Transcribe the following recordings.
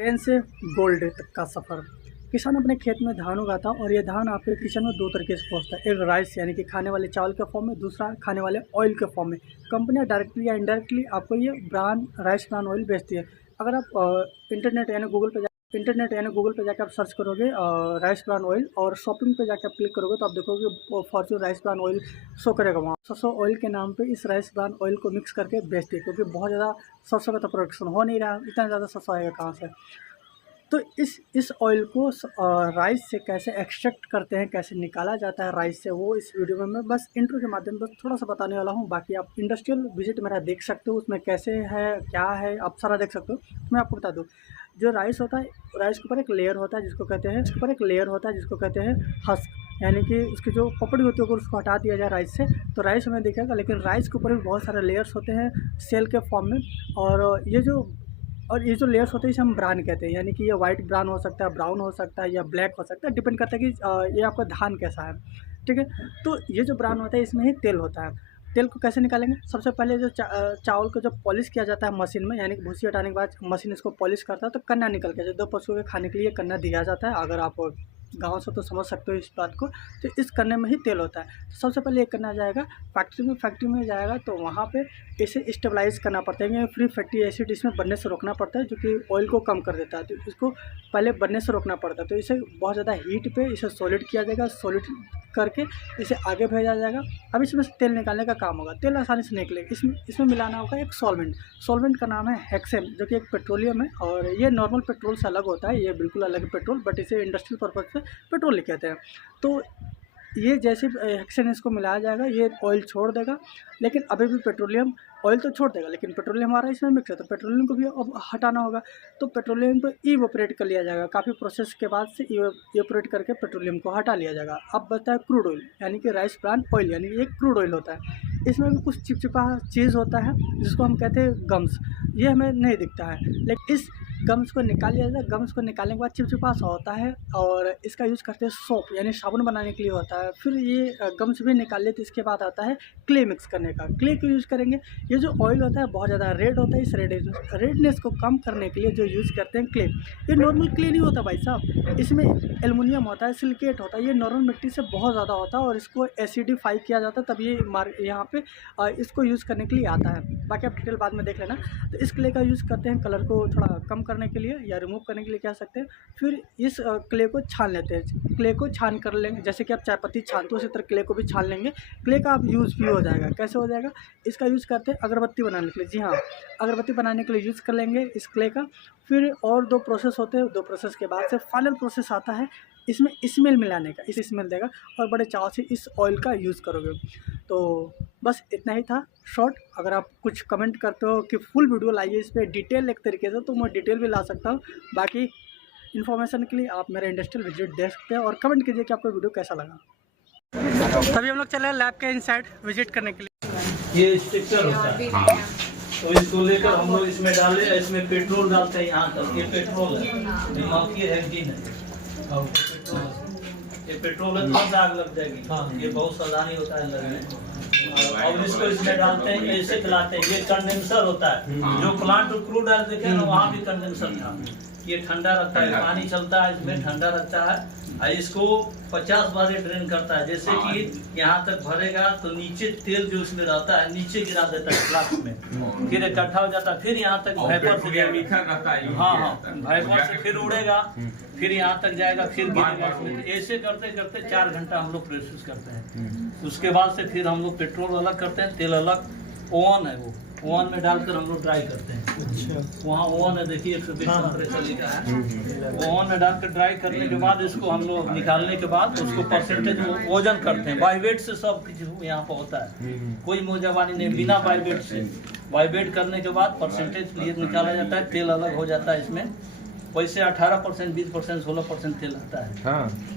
Train से gold तक का सफ़र। किसान अपने खेत में धान उगाता है और ये धान आपके किचन में दो तरीके से पहुंचता है। एक राइस यानी कि खाने वाले चावल के फॉर्म में, दूसरा खाने वाले ऑयल के फॉर्म में। कंपनियां डायरेक्टली या इनडायरेक्टली आपको ये राइस ब्रान ऑयल बेचती है। अगर आप इंटरनेट यानी गूगल पे जाकर आप सर्च करोगे राइस ब्रान ऑयल और शॉपिंग पे जाकर आप क्लिक करोगे तो आप देखोगे Fortune rice bran oil show करेगा वहाँ। सरसों ऑयल के नाम पे इस राइस ब्रान ऑयल को मिक्स करके बेचती है, क्योंकि बहुत ज़्यादा सरसों का तो प्रोडक्शन हो नहीं रहा, इतना ज़्यादा सरसों आएगा कहाँ से। तो इस ऑयल को राइस से कैसे एक्सट्रैक्ट करते हैं, कैसे निकाला जाता है राइस से, वो इस वीडियो में मैं बस इंट्रो के माध्यम से थोड़ा सा बताने वाला हूँ। बाकी आप इंडस्ट्रियल विजिट मेरा देख सकते हो, उसमें कैसे है क्या है आप सारा देख सकते हो। तो मैं आपको बता दूँ, जो राइस होता है, राइस के ऊपर एक लेयर होता है जिसको कहते हैं हस्क, यानी कि उसकी जो पपड़ी होती है अगर उसको हटा दिया जाए राइस से तो राइस हमें दिखेगा। लेकिन राइस के ऊपर भी बहुत सारे लेयर्स होते हैं सेल के फॉर्म में, और ये जो लेयर्स होते हैं इसे हम ब्रान कहते हैं। यानी कि ये वाइट ब्रान हो सकता है, ब्राउन हो सकता है या ब्लैक हो सकता है, डिपेंड करता है कि ये आपका धान कैसा है। ठीक है, तो ये जो ब्रान होता है इसमें ही तेल होता है। तेल को कैसे निकालेंगे? सबसे पहले जो चावल को जब पॉलिश किया जाता है मशीन में, यानी कि भूसी हटाने के बाद मशीन इसको पॉलिश करता है तो कन्ना निकल के जो दो पशुओं के खाने के लिए कन्ना दिया जाता है। अगर आप गाँव से तो समझ सकते हो इस बात को। तो इस कन्ने में ही तेल होता है। तो सबसे पहले एक कन्ना जाएगा फैक्ट्री में जाएगा, तो वहाँ पे इसे स्टेबलाइज करना पड़ता है। फ्री फैटी एसिड इसमें बनने से रोकना पड़ता है, जो कि ऑयल को कम कर देता है। तो इसको पहले बनने से रोकना पड़ता है। तो इसे बहुत ज़्यादा हीट पे इसे सॉलिड किया जाएगा, सॉलिड करके इसे आगे भेजा जाएगा। अब इसमें से तेल निकालने का काम होगा। तेल आसानी से निकलेगा। इसमें मिलाना होगा एक सॉल्वेंट का नाम है हेक्सेन, जो कि एक पेट्रोलियम है। और ये नॉर्मल पेट्रोल से अलग होता है, ये बिल्कुल अलग पेट्रोल, बट इसे इंडस्ट्रियल पर्पज़ से पेट्रोल लिखे कहते हैं। तो ये जैसे हेक्सेन इसको मिलाया जाएगा, ये ऑयल छोड़ देगा। लेकिन अभी भी पेट्रोलियम ऑयल तो छोड़ देगा, लेकिन पेट्रोलियम हमारा इसमें मिक्स है, तो पेट्रोलियम को भी अब हटाना होगा। तो पेट्रोलियम को इवोपरेट कर लिया जाएगा। काफ़ी प्रोसेस के बाद से इवोपरेट करके पेट्रोलियम को हटा लिया जाएगा। अब बचता है क्रूड ऑयल, यानी कि राइस ब्रान ऑयल, यानी कि एक क्रूड ऑयल होता है। इसमें भी कुछ चिपचिपा चीज़ होता है जिसको हम कहते हैं गम्स। ये हमें नहीं दिखता है, लेकिन इस गम्स को निकाल लिया जाए। गम्स को निकालने के बाद चिपचिपा सा होता है, और इसका यूज़ करते हैं सोप यानी साबुन बनाने के लिए होता है। फिर ये गम्स भी निकाल लेते, इसके बाद आता है क्ले मिक्स करने का। क्ले को यूज़ करेंगे। ये जो ऑयल होता है बहुत ज़्यादा रेड होता है, इस रेडनेस को कम करने के लिए जो यूज़ करते हैं क्ले। ये नॉर्मल क्ले नहीं होता भाई साहब, इसमें एल्युमिनियम होता है, सिलिकेट होता है। ये नॉर्मल मिट्टी से बहुत ज़्यादा होता है और इसको एसिडिफाई किया जाता है, तब ये यहाँ पे इसको यूज़ करने के लिए आता है। बाकी आप डिटेल बाद में देख लेना। तो इस क्ले का यूज़ करते हैं कलर को थोड़ा कम करने के लिए या रिमूव करने के लिए कह सकते हैं। फिर इस क्ले को छान लेते हैं। क्ले को छान कर लेंगे, जैसे कि आप चाय पत्ती छानते हो उसी तरह क्ले को भी छान लेंगे। क्ले का आप यूज़ भी हो जाएगा। कैसे हो जाएगा? इसका यूज़ करते हैं अगरबत्ती बनाने के लिए। जी हाँ, अगरबत्ती बनाने के लिए यूज़ कर लेंगे इस क्ले का। फिर और दो प्रोसेस होते हैं, दो प्रोसेस के बाद से फाइनल प्रोसेस आता है इसमें स्मेल मिलाने का। इस स्मेल देगा और बड़े चाव से इस ऑयल का यूज़ करोगे। तो बस इतना ही था शॉर्ट। अगर आप कुछ कमेंट करते हो कि फुल वीडियो लाइए इस पर डिटेल एक तरीके से, तो मैं डिटेल भी ला सकता हूँ। बाकी इन्फॉर्मेशन के लिए आप मेरे इंडस्ट्रियल विजिट देख सकते हैं और कमेंट कीजिए कि आपको वीडियो कैसा लगा। अभी हम लोग चले लैब के इनसाइड विजिट करने के लिए। ये स्ट्रक्चर होता है, हाँ। तो इसको लेकर हम लोग इसमें डाले, इसमें पेट्रोल डालते हैं। यहाँ तक ये पेट्रोल है, दिमाग की हेक्टिन है, ये पेट्रोल है, तब आग लग जाएगी। हाँ, ये बहुत सावधानी होता है लगने। और इसको इसमें डालते हैं, ऐसे चलाते हैं। ये कंडेंसर होता है, जो प्लांट क्रूड ऑयल देखे ना वहाँ भी कंडेंसर था। ये ठंडा रखता है, पानी चलता है इसमें, ठंडा रखता है। इसको 50 बार ड्रेन करता है। जैसे कि यहाँ तक भरेगा तो नीचे तेल जो उसमें रहता है नीचे गिरा देता है फ्लास्क में, फिर इकट्ठा हो जाता है। फिर यहाँ तक वाइपर से जाएगा, हाँ, वाइपर से फिर उड़ेगा, फिर यहाँ तक जाएगा, फिर गिरेगा इसमें। ऐसे करते करते 4 घंटा हम लोग प्रोसेस करते हैं। उसके बाद से फिर हम लोग पेट्रोल अलग करते हैं, तेल अलग। ओवन है, वो ओवन में डालकर हम लोग ड्राई करते हैं। अच्छा, वहाँ ओवन है, देखिए 120 टेम्परेचर लिखा है। ओवन में डालकर ड्राई करने के बाद इसको हम लोग निकालने के बाद उसको परसेंटेज वजन करते हैं। बाई वेट से सब कुछ यहाँ पर होता है, कोई मोजाबानी नहीं, बिना बाई वेट से। बाई वेट करने के बाद परसेंटेज निकाला जाता है, तेल अलग हो जाता है इसमें। वैसे 18%, 20%, 16% तेल आता है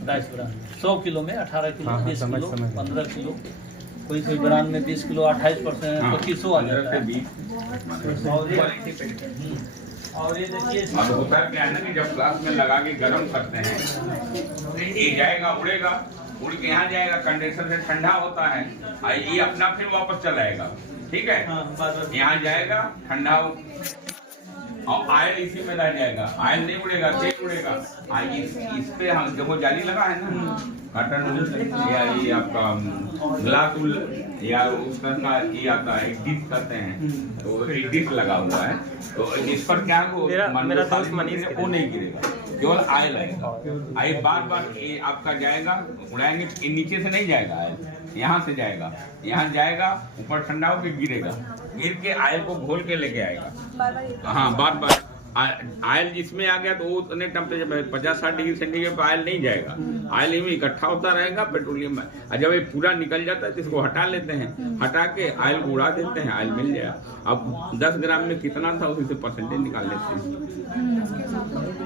राइस ब्रान। 100 किलो में 18 किलो, 20 किलो, 15 किलो, कोई ब्रांड में 20 किलो 28%, 25 आ जाता है। और ये देखिए होता क्या है ना कि जब फ्लास्क में लगा के गर्म करते हैं, ये जाएगा, उड़ेगा, उड़ के यहाँ जाएगा, कंडेंसर से ठंडा होता है, ये अपना फिर वापस चलाएगा। ठीक है, यहाँ जाएगा, ठंडा और आयल इसी में रह जाएगा, आयल नहीं उड़ेगा, तेल उड़ेगा। इस पे हम देखो जाली लगा है ना, कॉटन या ये आपका ग्लास या उस तरह का ये आता है, एक डिश कहते हैं, तो एक डिश लगा हुआ है, तो इस पर क्या हो मेरा दोस्त मनीष वो नहीं गिरेगा, केवल आयल आएगा। आयल बार बार ये आपका जाएगा, उड़ाएंगे, नीचे से नहीं जाएगा आयल, यहाँ से जाएगा, यहाँ जाएगा, ऊपर ठंडा होकर गिरेगा, गिर के आयल को घोल के लेके आएगा। हाँ, बार बार आयल जिसमें आ गया तो वो उतने टेम्परेचर 50-60 डिग्री सेंटीग्रेड पर आयल नहीं जाएगा, आयल में इकट्ठा होता रहेगा पेट्रोलियम में। और जब ये पूरा निकल जाता है तो इसको हटा लेते हैं, हटा के आयल को उड़ा देते हैं, आयल मिल जाए। अब 10 ग्राम में कितना था उसी से परसेंटेज निकाल लेते हैं।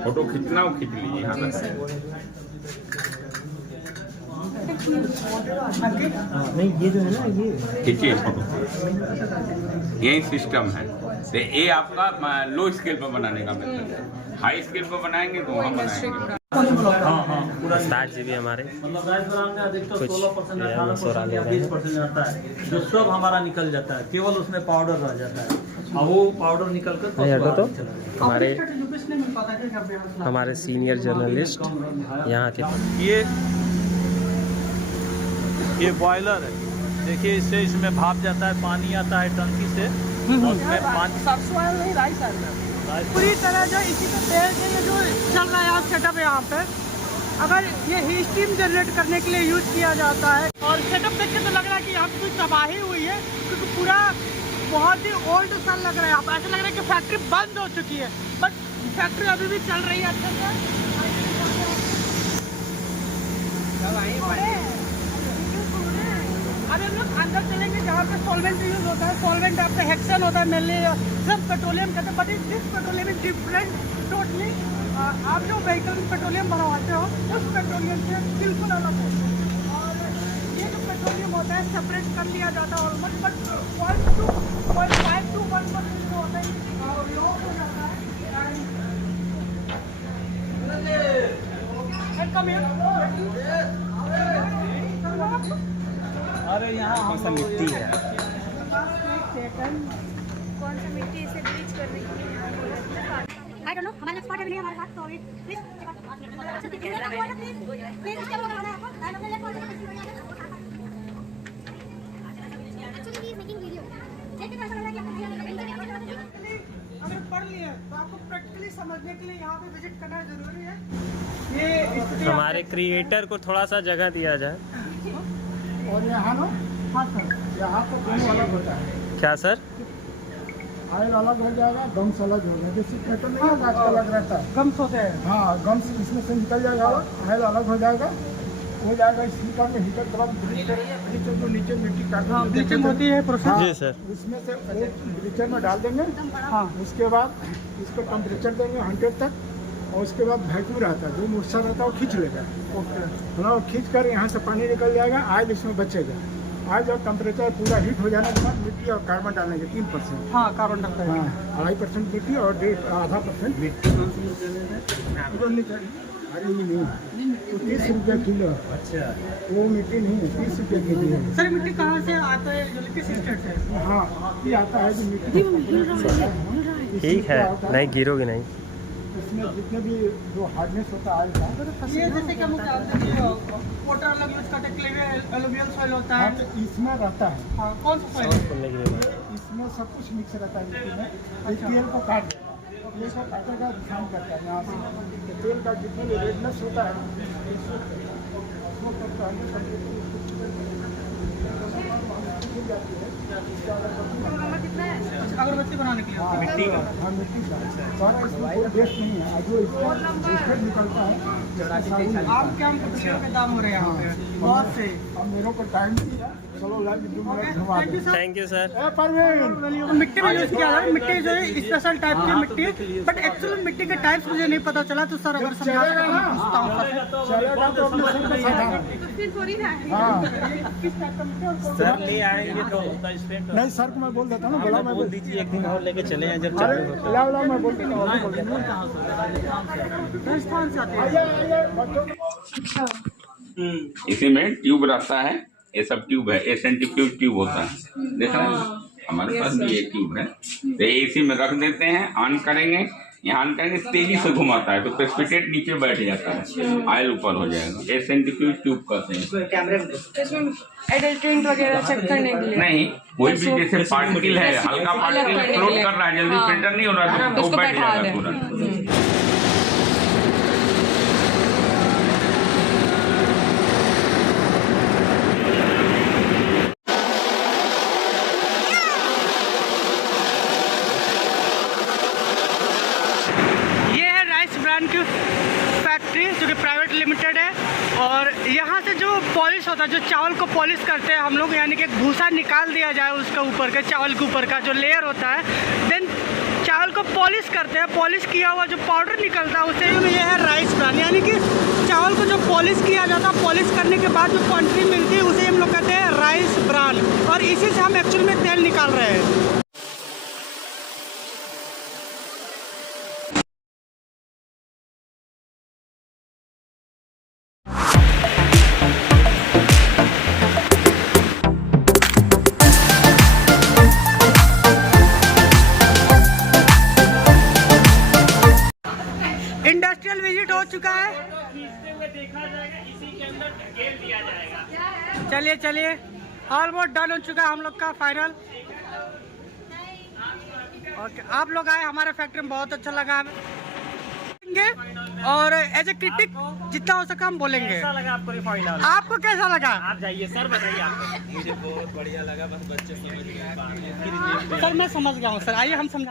फोटो खींचना हो खींच लीजिए यहाँ पर। नहीं, ये जो है ना, ये खींचिए फोटो, यही सिस्टम है। तो ये आपका लो स्केल पर बनाने का मेथड है, हाई स्केल पर बनाएंगे तो वहाँ बनाएंगे। हाँ पूरा स्टार्च भी हमारे मतलब 10 ग्राम में अधिकतर कुछ 16% या 18% या 20% आता है, जो सब हमारा निकल जाता है, केवल उसमें पाउडर रह जाता है। अब वो पाउडर निकल कर हमारे सीनियर जर्नलिस्ट यहाँ के। ये बॉयलर है, देखिए इससे इसमें भाप जाता है, पानी आता है टंकी से, और उसमें पानी सरसों ऑयल नहीं, राइस ऑयल पूरी तरह जो इसी को तेल के ये जो चल रहा है सेटअप यहाँ पे, अगर ये ही स्टीम जनरेट करने के लिए यूज किया जाता है। और सेटअप देख के तो लग रहा है कि यहाँ पे कुछ तबाही हुई है, क्योंकि पूरा बहुत ही ओल्ड सा लग रहा है। यहाँ पे ऐसा लग रहा है कि फैक्ट्री बंद हो चुकी है, बट फैक्ट्री अभी भी चल रही है अच्छे से। अब हम लोग अंदर चलेंगे जहाँ पे सॉल्वेंट यूज होता है। सॉल्वेंट आपका हेक्सेन होता है मेनली, सब पेट्रोलियम कहते हैं, but this petroleum is different totally. आप जो व्हीकल में पेट्रोलियम बनवाते हो उस पेट्रोलियम से बिल्कुल अलग है। और ये जो पेट्रोलियम होता है सेपरेट कर लिया जाता है ऑलमोस्ट, बट 0.5 to 1% जो होता है लॉस हो जाता है। अरे यहाँ कौन सा मिट्टी है, कौन सा मिट्टी इसे ब्लीच कर रही है? आई डोंट नो, हमारे स्पॉट है नहीं हमारे पास, तो प्लीज अगर पढ़ लिया तो आपको प्रैक्टिकली समझने के लिए यहाँ पे विजिट करना जरूरी है। ये हमारे क्रिएटर को थोड़ा सा जगह दिया जाए। और यहाँ ना, हाँ सर, यहाँ पर दोनों अलग होता है। क्या सर? आयल अलग हो जाएगा, गम्स अलग हो जाएगा। जैसे पेट्रोल नहीं होगा आजकल अलग रहता है, गम्स होते हैं। हाँ, गम्स इसमें से निकल जाएगा, आयल अलग हो जाएगा, हो जाएगा। इस हीटर में हीटर तरफ ब्लीचर जो नीचे मिट्टी काटना ब्लीचिंग होती है प्रोसेस, जी सर। उसमें से ब्लीचर में डाल देंगे। हाँ, उसके बाद इसको टेम्परेचर देंगे 100 तक, और उसके बाद वैक्यूम रहता है, जो मूर्छा रहता है वो खींच लेगा। ओके, और खींच कर यहाँ से पानी निकल जाएगा, आयल इसमें बचेगा। आज जब टेम्परेचर पूरा हीट हो जाने के बाद मिट्टी और कार्बन डालेंगे 3%। हाँ, कार्बन डालते हैं। हाँ, 2.5% मिट्टी और 0.5% मिट्टी। अरे नहीं, तो 30 रुपया किलो। अच्छा, वो मिट्टी नहीं है, 30 रुपया किलो है। सर मिट्टी कहाँ से आता है? जो किस स्टेट से? हाँ, ये आता है जो मिट्टी। ठीक है, नहीं गिरोगी नहीं। इसमें जितने भी जो हार्डनेस होता है ये जैसे कि हम वाटर अलग यूज करते हैं, एलुवियल सॉइल होता है, तो इसमें रहता है। हाँ, कौन सा सॉइल? इसमें सब कुछ मिक्स रहता है मिट्टी में। तेल को काट तेल को काटेगा, ध्यान करता है यहाँ से तेल का जितने भी रेडनेस होता है उसको करता है। अगरबत्ती बनाने के लिए मिट्टी का। हाँ, मिट्टी का सारा इसमें कोई वेस्ट नहीं है। जो इसमें निकलता है, आप क्या के दाम हो रहे हैं यहाँ पे बहुत से। अब मेरे को टाइम नहीं है, चलो थैंक यू सर। मिट्टी में यूज किया है, मिट्टी जो है स्पेशल टाइप की मिट्टी है, बट एक्चुअली मिट्टी के टाइप्स मुझे नहीं पता चला, तो सर अगर समझा चलेगा तो अपने सर को समझाना। सर ले आएंगे तो नहीं, सर को मैं बोल देता हूँ, बोला मैं बोल दीजिए, एक दिन और लेके चले हैं जब चालू हो। लाओ मैं बोल देता हूँ, राजस्थान से आते हैं। इसी में ट्यूब रहता है, ये सब ट्यूब है, ये सेंट्रीफ्यूज ट्यूब होता है, देख रहे हैं। हमारे पास भी एक ट्यूब है, तो एसी में रख देते हैं, ऑन करेंगे, यहाँ ऑन करेंगे, तेजी से घुमाता है तो प्रेसिपिटेट नीचे बैठ जाता है, ऑयल ऊपर हो जाएगा। ये सेंट्रीफ्यूज ट्यूब कहते हैं। इसमें एडल्ट्रेंट वगैरह चेक करने के लिए नहीं, कोई भी जैसे पार्टिकल है, हल्का पार्टिकल फ्लोट कर रहा है, जल्दी फिल्टर नहीं हो रहा है, तो वो बैठ जाएगा तुरंत। ये है राइस ब्रांड की फैक्ट्री जो कि प्राइवेट लिमिटेड है, और यहाँ से जो पॉलिश होता है, जो चावल को पॉलिश करते हैं हम लोग, यानी कि भूसा निकाल दिया जाए उसके ऊपर के, चावल के ऊपर का जो लेयर होता है, देन चावल को पॉलिश करते हैं। पॉलिश किया हुआ जो पाउडर निकलता है उसे ये है राइस ब्रान, यानी कि चावल को जो पॉलिश किया जाता है, पॉलिश करने के बाद जो क्वांटिटी मिलती है उसे हम लोग कहते हैं राइस ब्रान, और इसी से हम एक्चुअल में तेल निकाल रहे हैं। इंडस्ट्रियल विजिट हो चुका है, देखा जाएगा, इसी के अंदर ढकेल दिया जाएगा। चलिए चलिए, ऑलमोस्ट डन हो चुका है हम लोग का फाइनल। ओके, आप लोग आए हमारे फैक्ट्री में, बहुत अच्छा लगा हमें, और एज ए क्रिटिक जितना हो सका हम बोलेंगे। कैसा लगा आपको रिफाइनल? आपको कैसा लगा? आप जाइए सर, बताइए आपको। मुझे बहुत बढ़िया लगा, बस बच्चे समझ गए। सर मैं समझ गया हूँ सर, आइए हम समझा।